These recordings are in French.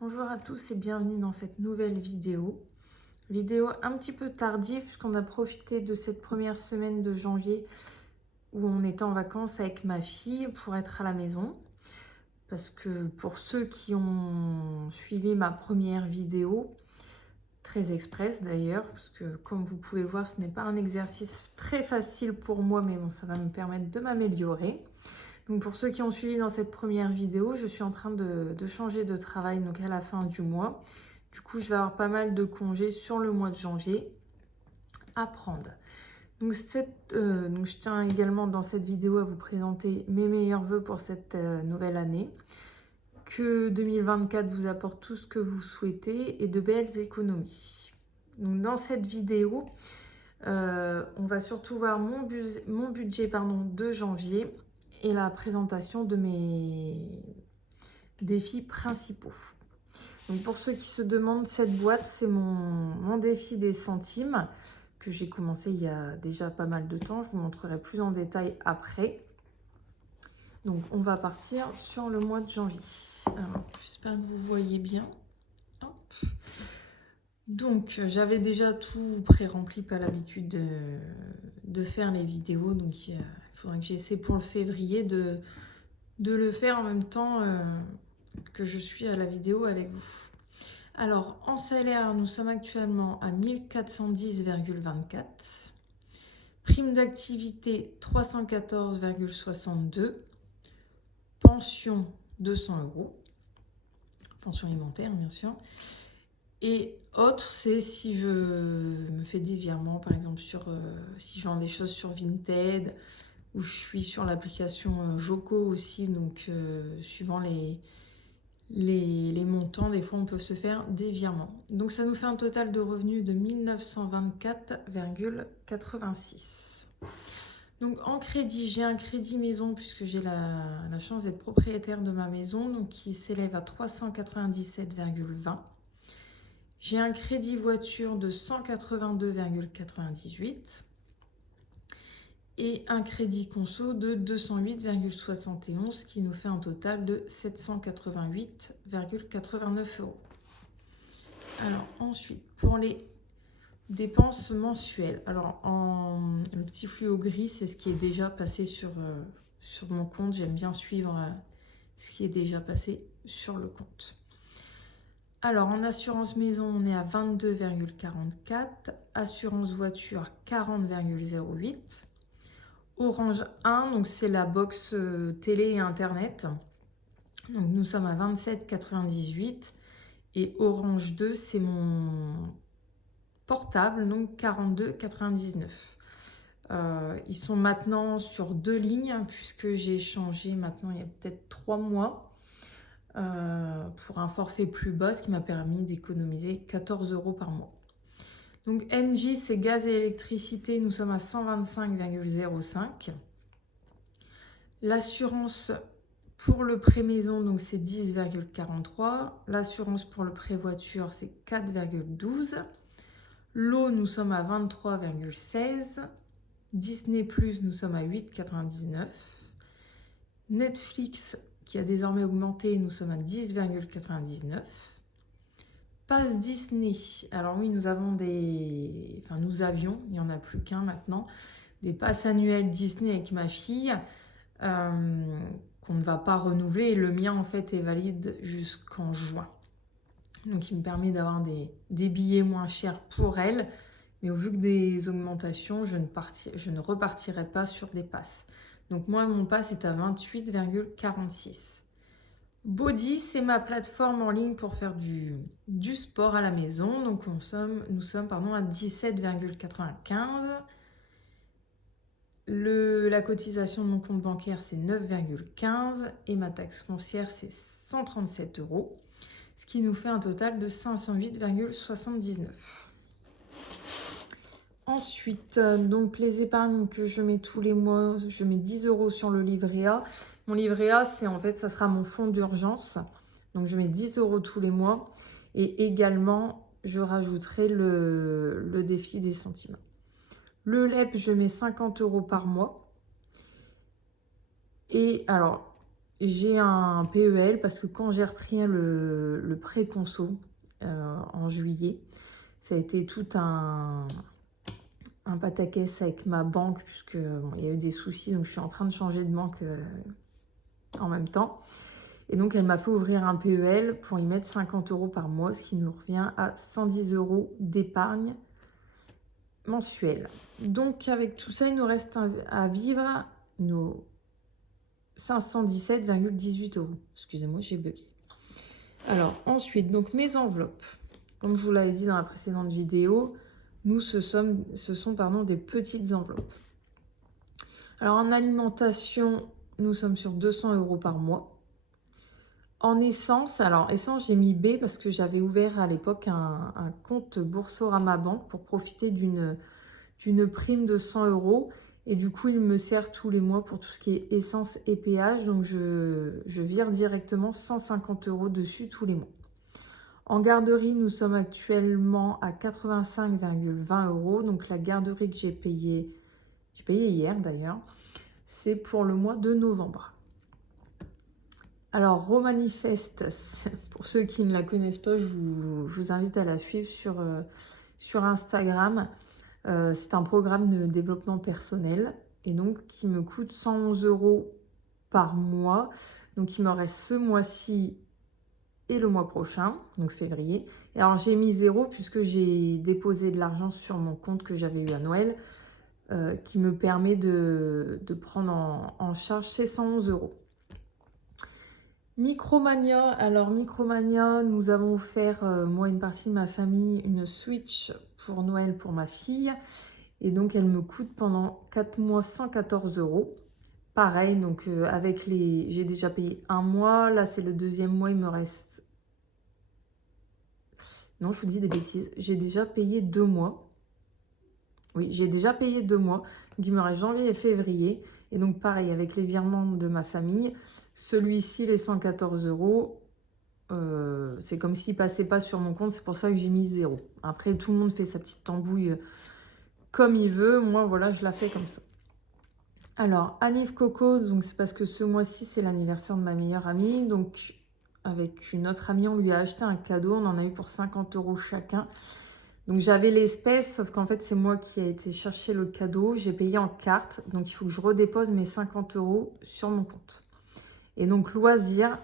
Bonjour à tous et bienvenue dans cette nouvelle vidéo. Vidéo un petit peu tardive puisqu'on a profité de cette première semaine de janvier où on était en vacances avec ma fille pour être à la maison. Parce que pour ceux qui ont suivi ma première vidéo, très express d'ailleurs, parce que comme vous pouvez le voir, ce n'est pas un exercice très facile pour moi, mais bon, ça va me permettre de m'améliorer. Donc pour ceux qui ont suivi dans cette première vidéo, je suis en train de changer de travail donc à la fin du mois. Du coup, je vais avoir pas mal de congés sur le mois de janvier à prendre. Donc, je tiens également dans cette vidéo à vous présenter mes meilleurs vœux pour cette nouvelle année. Que 2024 vous apporte tout ce que vous souhaitez et de belles économies. Donc dans cette vidéo, on va surtout voir mon budget de janvier et la présentation de mes défis principaux. Donc pour ceux qui se demandent, cette boîte, c'est mon défi des centimes que j'ai commencé il y a déjà pas mal de temps. Je vous montrerai plus en détail après. Donc on va partir sur le mois de janvier. Alors j'espère que vous voyez bien. Hop. Donc j'avais déjà tout pré-rempli, pas l'habitude de faire les vidéos. Donc il faudra que j'essaie pour le février de le faire en même temps que je suis à la vidéo avec vous. Alors, en salaire, nous sommes actuellement à 1410,24. Prime d'activité, 314,62. Pension, 200 €. Pension alimentaire, bien sûr. Et autre, c'est si je me fais des virements, par exemple, si je vends des choses sur Vinted, ou je suis sur l'application Joko aussi, donc suivant les montants, des fois on peut se faire des virements. Donc ça nous fait un total de revenus de 1924,86. Donc en crédit, j'ai un crédit maison puisque j'ai la chance d'être propriétaire de ma maison, donc qui s'élève à 397,20. J'ai un crédit voiture de 182,98 et un crédit conso de 208,71, qui nous fait un total de 788,89 €. Alors ensuite, pour les dépenses mensuelles, alors le petit fluo gris, c'est ce qui est déjà passé sur mon compte. J'aime bien suivre ce qui est déjà passé sur le compte. Alors en assurance maison, on est à 22,44, assurance voiture 40,08. Orange 1, donc c'est la box télé et internet. Donc nous sommes à 27,98 et Orange 2, c'est mon portable, donc 42,99. Ils sont maintenant sur 2 lignes puisque j'ai changé maintenant il y a peut-être 3 mois pour un forfait plus bas, ce qui m'a permis d'économiser 14 € par mois. Donc Engie, c'est gaz et électricité, nous sommes à 125,05. L'assurance pour le prêt maison, donc c'est 10,43. L'assurance pour le prêt voiture, c'est 4,12. L'eau, nous sommes à 23,16. Disney+, nous sommes à 8,99. Netflix, qui a désormais augmenté, nous sommes à 10,99. Pass Disney. Alors oui, nous avions, il n'y en a plus qu'un maintenant, des passes annuelles Disney avec ma fille qu'on ne va pas renouveler. Et le mien, en fait, est valide jusqu'en juin. Donc, il me permet d'avoir des billets moins chers pour elle. Mais au vu que des augmentations, je ne repartirai pas sur des passes. Donc, moi, mon pass est à 28,46. Body, c'est ma plateforme en ligne pour faire du sport à la maison. Donc, nous sommes à 17,95. La cotisation de mon compte bancaire, c'est 9,15 et ma taxe foncière, c'est 137 €, ce qui nous fait un total de 508,79. Ensuite, donc les épargnes que je mets tous les mois, je mets 10 € sur le livret A. Mon livret A, ça sera mon fonds d'urgence. Donc je mets 10 € tous les mois. Et également, je rajouterai le défi des centimes. Le LEP, je mets 50 € par mois. Et alors, j'ai un PEL parce que quand j'ai repris le prêt conso en juillet, ça a été tout un pataquès avec ma banque puisque bon, il y a eu des soucis, donc je suis en train de changer de banque en même temps. Et donc elle m'a fait ouvrir un PEL pour y mettre 50 € par mois, ce qui nous revient à 110 € d'épargne mensuelle. Donc avec tout ça, il nous reste à vivre nos 517,18 €. Excusez-moi, j'ai bugué. Alors ensuite, donc mes enveloppes. Comme je vous l'avais dit dans la précédente vidéo, nous ce sont des petites enveloppes. Alors en alimentation, nous sommes sur 200 € par mois. En essence, alors essence j'ai mis B parce que j'avais ouvert à l'époque un compte Boursorama Banque pour profiter d'une prime de 100 € et du coup il me sert tous les mois pour tout ce qui est essence et péage, donc je vire directement 150 € dessus tous les mois. En garderie, nous sommes actuellement à 85,20 €, donc la garderie que j'ai payée hier d'ailleurs, c'est pour le mois de novembre. Alors, Romanifest, pour ceux qui ne la connaissent pas, je vous invite à la suivre sur Instagram. C'est un programme de développement personnel et donc qui me coûte 111 € par mois. Donc, il me reste ce mois-ci et le mois prochain, donc février. Et alors, j'ai mis 0 puisque j'ai déposé de l'argent sur mon compte que j'avais eu à Noël qui me permet de prendre en charge ces 111 €. Micromania, alors Micromania, nous avons offert, moi et une partie de ma famille, une Switch pour Noël pour ma fille. Et donc elle me coûte pendant 4 mois 114 €. Pareil, donc avec les... J'ai déjà payé un mois, là c'est le deuxième mois, il me reste... Non, je vous dis des bêtises, j'ai déjà payé 2 mois. Oui, j'ai déjà payé 2 mois, donc il me reste janvier et février. Et donc pareil, avec les virements de ma famille, celui-ci, les 114 €, c'est comme s'il ne passait pas sur mon compte, c'est pour ça que j'ai mis 0. Après, tout le monde fait sa petite tambouille comme il veut. Moi, voilà, je la fais comme ça. Alors, Anniv Coco, donc c'est parce que ce mois-ci, c'est l'anniversaire de ma meilleure amie. Donc, avec une autre amie, on lui a acheté un cadeau. On en a eu pour 50 € chacun. Donc j'avais l'espèce, sauf qu'en fait c'est moi qui ai été chercher le cadeau. J'ai payé en carte, donc il faut que je redépose mes 50 € sur mon compte. Et donc loisirs,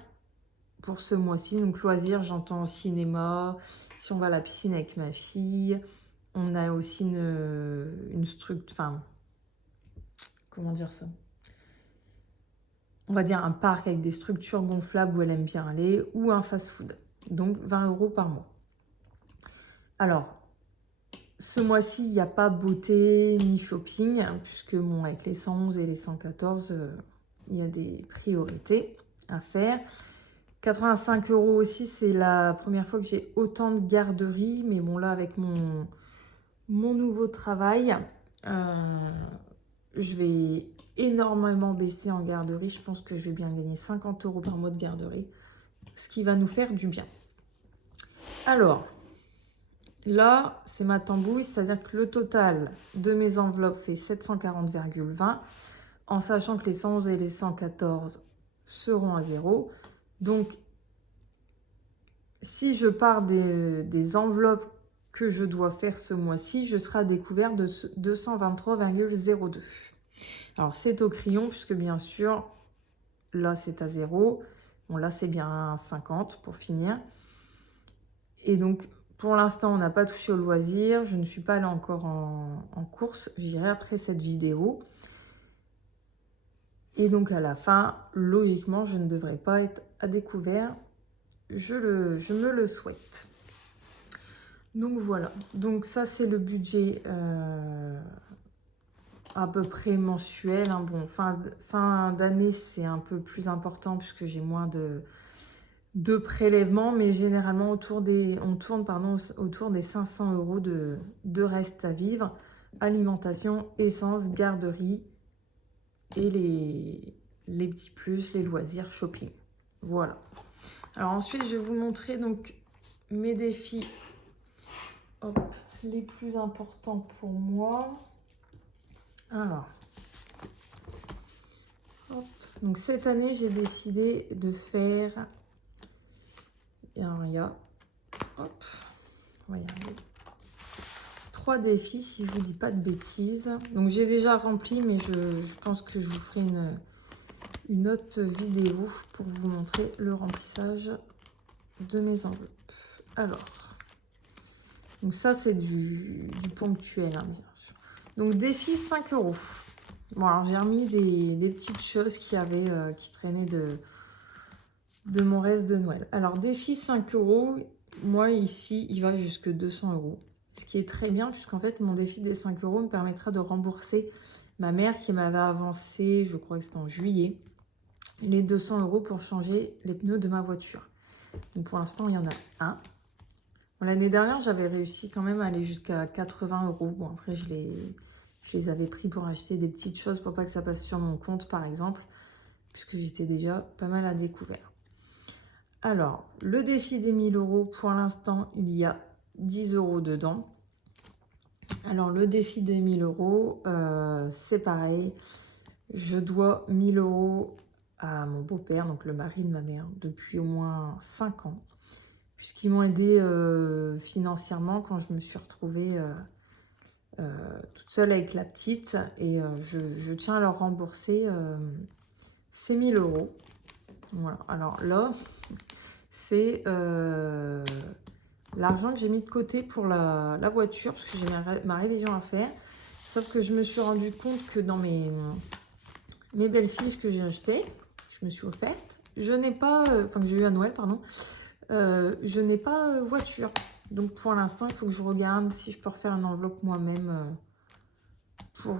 pour ce mois-ci, donc loisirs, j'entends cinéma, si on va à la piscine avec ma fille. On a aussi une structure, enfin, comment dire ça? On va dire un parc avec des structures gonflables où elle aime bien aller, ou un fast-food. Donc 20 € par mois. Alors, ce mois-ci, il n'y a pas beauté ni shopping, puisque bon, avec les 111 et les 114, il y a des priorités à faire. 85 € aussi, c'est la première fois que j'ai autant de garderie. Mais bon, là, avec mon nouveau travail, je vais énormément baisser en garderie. Je pense que je vais bien gagner 50 € par mois de garderie, ce qui va nous faire du bien. Alors... Là, c'est ma tambouille, c'est-à-dire que le total de mes enveloppes fait 740,20, en sachant que les 111 et les 114 seront à 0. Donc, si je pars des enveloppes que je dois faire ce mois-ci, je serai à découvert de 223,02. Alors, c'est au crayon, puisque bien sûr, là, c'est à 0. Bon, là, c'est bien 50 pour finir. Et donc... Pour l'instant, on n'a pas touché au loisir. Je ne suis pas allée encore en course. J'irai après cette vidéo. Et donc, à la fin, logiquement, je ne devrais pas être à découvert. Je me le souhaite. Donc, voilà. Donc, ça, c'est le budget à peu près mensuel. Hein. Bon, fin d'année, c'est un peu plus important puisque j'ai moins de prélèvements, mais généralement on tourne autour des 500 € de reste à vivre, alimentation, essence, garderie et les petits plus, les loisirs, shopping. Voilà. Alors ensuite, je vais vous montrer donc mes défis les plus importants pour moi. Alors, hop, Donc cette année, j'ai décidé de faire... Alors, il y a... Hop, on va y arriver. 3 défis, si je vous dis pas de bêtises. Donc j'ai déjà rempli, mais je pense que je vous ferai une autre vidéo pour vous montrer le remplissage de mes enveloppes. Alors, donc ça c'est du ponctuel, hein, bien sûr. Donc défi 5 €. Bon, alors j'ai remis des petites choses qui traînaient de mon reste de Noël. Alors défi 5 €, moi ici il va jusque 200 €. Ce qui est très bien puisqu'en fait mon défi des 5 € me permettra de rembourser ma mère qui m'avait avancé, je crois que c'était en juillet, les 200 € pour changer les pneus de ma voiture. Donc pour l'instant il y en a un. Bon, l'année dernière j'avais réussi quand même à aller jusqu'à 80 €. Bon après je les avais pris pour acheter des petites choses pour pas que ça passe sur mon compte par exemple, puisque j'étais déjà pas mal à découvert. Alors, le défi des 1000 €, pour l'instant, il y a 10 € dedans. Alors, le défi des 1000 €, c'est pareil. Je dois 1000 € à mon beau-père, donc le mari de ma mère, depuis au moins 5 ans. Puisqu'ils m'ont aidé financièrement quand je me suis retrouvée toute seule avec la petite. Et je tiens à leur rembourser ces 1000 €. Voilà, alors là... c'est l'argent que j'ai mis de côté pour la voiture, parce que j'ai ma révision à faire. Sauf que je me suis rendu compte que dans mes belles fiches que j'ai achetées, je me suis offerte, je n'ai pas, enfin que j'ai eu à Noël, pardon, je n'ai pas voiture. Donc pour l'instant, il faut que je regarde si je peux refaire une enveloppe moi-même pour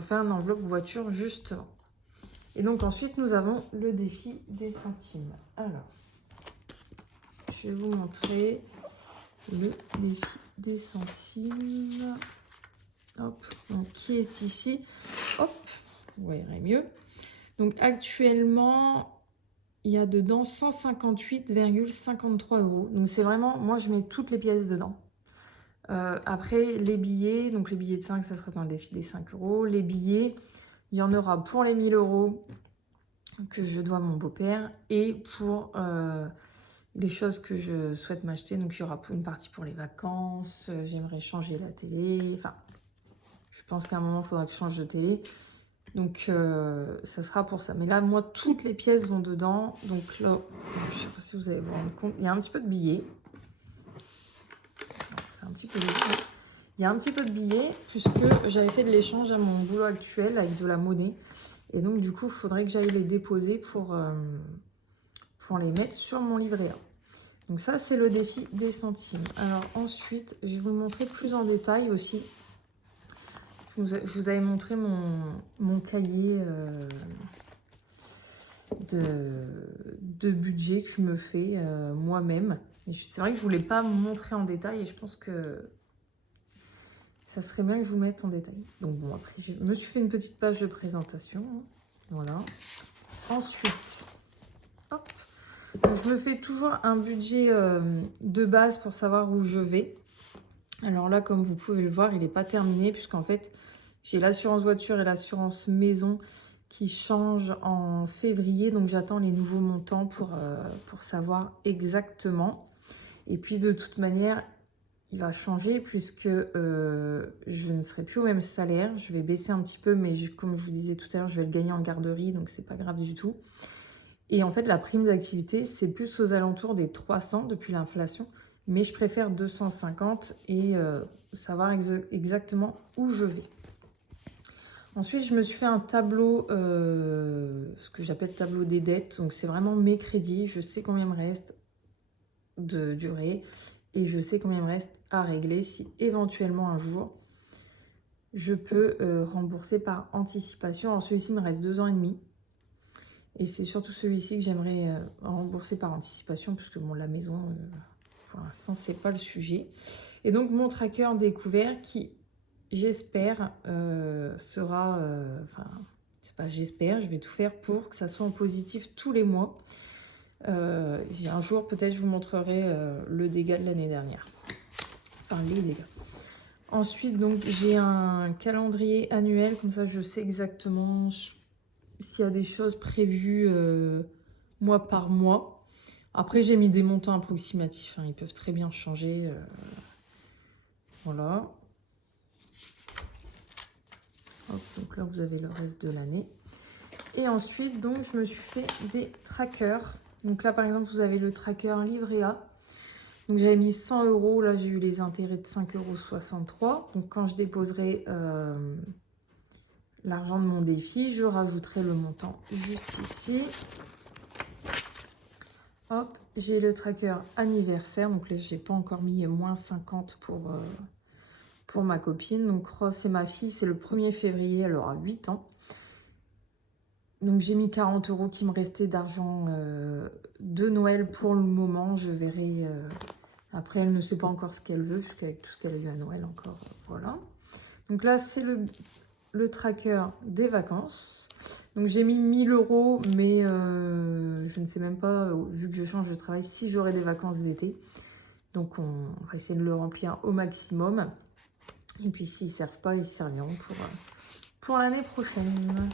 faire une enveloppe voiture justement. Et donc ensuite, nous avons le défi des centimes. Alors... je vais vous montrer le défi des centimes. Hop, donc qui est ici. Hop, vous verrez mieux. Donc actuellement, il y a dedans 158,53 €. Donc c'est vraiment, moi je mets toutes les pièces dedans. Après les billets, donc les billets de 5, ça sera dans le défi des 5 €. Les billets, il y en aura pour les 1000 € que je dois à mon beau-père et pour... les choses que je souhaite m'acheter. Donc il y aura une partie pour les vacances, j'aimerais changer la télé, enfin je pense qu'à un moment il faudra que je change de télé, donc ça sera pour ça. Mais là moi toutes les pièces vont dedans, donc là je sais pas si vous allez vous rendre compte, il y a un petit peu de billets, c'est un petit peu léger. Il y a un petit peu de billets puisque j'avais fait de l'échange à mon boulot actuel avec de la monnaie, et donc du coup il faudrait que j'aille les déposer pour les mettre sur mon livret A. Donc ça, c'est le défi des centimes. Alors ensuite, je vais vous le montrer plus en détail aussi. Je vous avais montré mon cahier de budget que je me fais moi-même. C'est vrai que je ne voulais pas me montrer en détail et je pense que ça serait bien que je vous mette en détail. Donc bon, après, je me suis fait une petite page de présentation. Voilà. Ensuite, hop. Donc, je me fais toujours un budget de base pour savoir où je vais. Alors là, comme vous pouvez le voir, il n'est pas terminé puisqu'en fait, j'ai l'assurance voiture et l'assurance maison qui changent en février. Donc j'attends les nouveaux montants pour savoir exactement. Et puis de toute manière, il va changer puisque je ne serai plus au même salaire. Je vais baisser un petit peu, mais comme je vous disais tout à l'heure, je vais le gagner en garderie, donc c'est pas grave du tout. Et en fait, la prime d'activité, c'est plus aux alentours des 300 depuis l'inflation. Mais je préfère 250 et savoir exactement où je vais. Ensuite, je me suis fait un tableau, ce que j'appelle tableau des dettes. Donc, c'est vraiment mes crédits. Je sais combien il me reste de durée et je sais combien il me reste à régler si éventuellement un jour, je peux rembourser par anticipation. Alors, celui-ci me reste 2 ans et demi. Et c'est surtout celui-ci que j'aimerais rembourser par anticipation, puisque bon, la maison, pour l'instant, c'est pas le sujet. Et donc, mon tracker découvert qui, j'espère, sera... enfin, c'est pas j'espère, je vais tout faire pour que ça soit en positif tous les mois. Un jour, peut-être, je vous montrerai le dégât de l'année dernière. Enfin, les dégâts. Ensuite, donc, j'ai un calendrier annuel, comme ça, je sais exactement s'il y a des choses prévues mois par mois. Après, j'ai mis des montants approximatifs, hein, ils peuvent très bien changer. Voilà. Hop, donc là, vous avez le reste de l'année. Et ensuite, donc, je me suis fait des trackers. Donc là, par exemple, vous avez le tracker livret A. Donc j'avais mis 100 €. Là, j'ai eu les intérêts de 5,63 €. Donc quand je déposerai l'argent de mon défi, je rajouterai le montant juste ici. Hop, j'ai le tracker anniversaire. Donc là, je n'ai pas encore mis moins 50 pour ma copine. Donc Ross et ma fille, c'est le 1er février, elle aura 8 ans. Donc j'ai mis 40 € qui me restait d'argent de Noël pour le moment. Je verrai. Après, elle ne sait pas encore ce qu'elle veut, puisqu'avec tout ce qu'elle a eu à Noël encore, voilà. Donc là, c'est le tracker des vacances. Donc j'ai mis 1 000 €, mais je ne sais même pas, vu que je change de travail, si j'aurai des vacances d'été. Donc on va essayer de le remplir au maximum. Et puis s'ils ne servent pas, ils serviront pour l'année prochaine.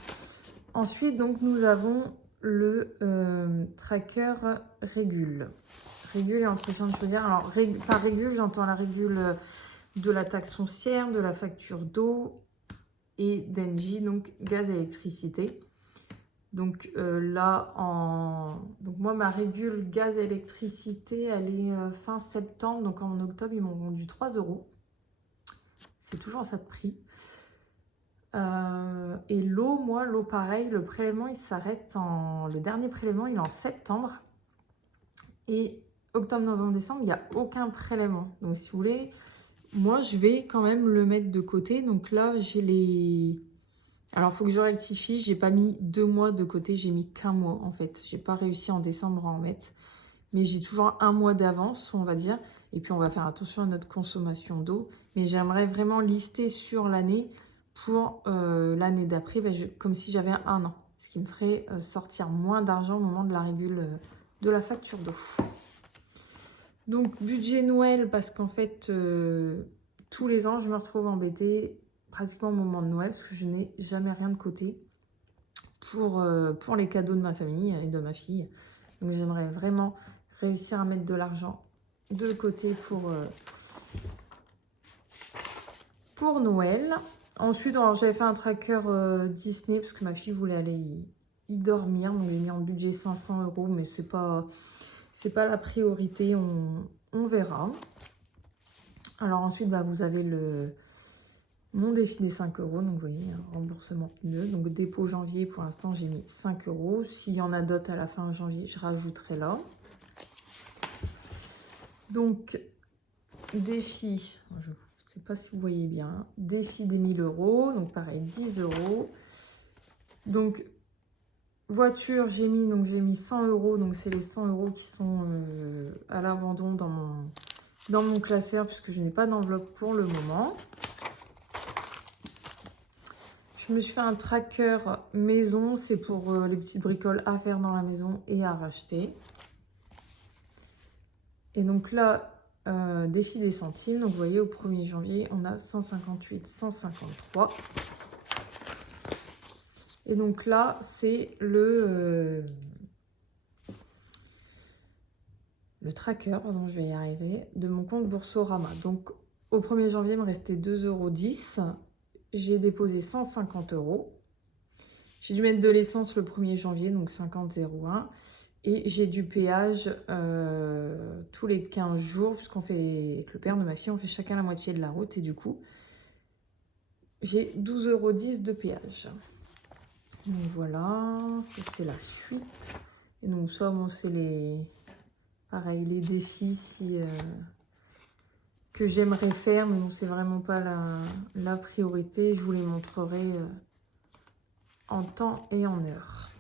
Ensuite, donc, nous avons le tracker Régule. Régule et entretien de chaudière. Alors, par régule, j'entends la régule de la taxe foncière, de la facture d'eau et d'Engie, donc gaz et électricité. Donc là, donc moi, ma régule gaz et électricité, elle est fin septembre. Donc en octobre, ils m'ont vendu 3 €. C'est toujours ça de prix. Et l'eau, moi, l'eau pareil, le prélèvement, il s'arrête le dernier prélèvement, il est en septembre. Et octobre, novembre, décembre, il n'y a aucun prélèvement. Donc, si vous voulez, moi, je vais quand même le mettre de côté. Donc là, j'ai les... Alors, il faut que je rectifie. J'ai pas mis 2 mois de côté. J'ai mis qu'un mois, en fait. J'ai pas réussi en décembre à en mettre. Mais j'ai toujours un mois d'avance, on va dire. Et puis, on va faire attention à notre consommation d'eau. Mais j'aimerais vraiment lister sur l'année pour l'année d'après, comme si j'avais un an. Ce qui me ferait sortir moins d'argent au moment de la régule de la facture d'eau. Donc, budget Noël, parce qu'en fait, tous les ans, je me retrouve embêtée pratiquement au moment de Noël, parce que je n'ai jamais rien de côté pour les cadeaux de ma famille et de ma fille. Donc, j'aimerais vraiment réussir à mettre de l'argent de côté pour Noël. Ensuite, j'avais fait un tracker Disney, parce que ma fille voulait aller y dormir. Donc, j'ai mis en budget 500 €, mais c'est pas la priorité, on verra. Alors ensuite, vous avez mon défi des 5 €. Donc vous voyez, un remboursement pneu. Donc dépôt janvier, pour l'instant, j'ai mis 5 €. S'il y en a d'autres à la fin janvier, je rajouterai là. Donc, défi, je ne sais pas si vous voyez bien, défi des 1 000 €. Donc pareil, 10 €. Donc, voiture, j'ai mis 100 €. Donc c'est les 100 € qui sont à l'abandon dans mon classeur, puisque je n'ai pas d'enveloppe pour le moment. Je me suis fait un tracker maison. C'est pour les petites bricoles à faire dans la maison et à racheter. Et donc là, défi des centimes. Donc vous voyez, au 1er janvier, on a 158, 153. Et donc là, c'est le tracker, pardon, je vais y arriver, de mon compte Boursorama. Donc au 1er janvier, il me restait 2,10 €. J'ai déposé 150 €. J'ai dû mettre de l'essence le 1er janvier, donc 50,01. Et j'ai du péage tous les 15 jours, puisqu'on fait, avec le père de ma fille, on fait chacun la moitié de la route. Et du coup, j'ai 12,10 € de péage. Donc voilà, ça c'est la suite. Et donc ça, bon, c'est pareil, les défis que j'aimerais faire, mais bon, c'est vraiment pas la priorité. Je vous les montrerai en temps et en heure.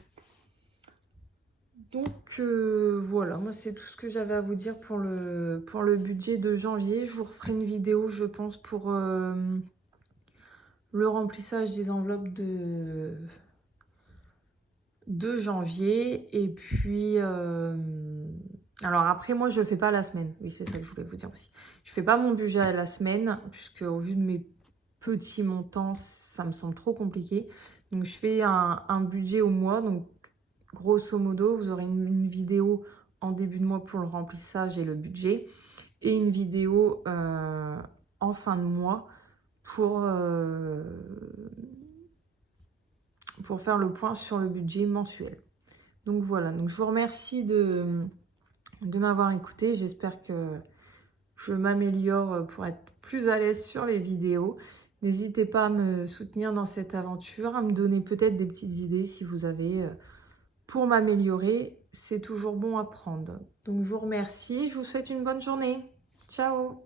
Donc voilà, moi c'est tout ce que j'avais à vous dire pour le budget de janvier. Je vous referai une vidéo, je pense, pour le remplissage des enveloppes de janvier. Et puis alors après, moi je fais pas la semaine. Oui, c'est ça que je voulais vous dire aussi. Je fais pas mon budget à la semaine, puisque au vu de mes petits montants, ça me semble trop compliqué. Donc je fais un budget au mois. Donc grosso modo, vous aurez une vidéo en début de mois pour le remplissage et le budget. Et une vidéo en fin de mois pour faire le point sur le budget mensuel. Donc voilà, donc je vous remercie de m'avoir écouté. J'espère que je m'améliore pour être plus à l'aise sur les vidéos. N'hésitez pas à me soutenir dans cette aventure, à me donner peut-être des petites idées si vous avez pour m'améliorer. C'est toujours bon à prendre. Donc je vous remercie, je vous souhaite une bonne journée. Ciao!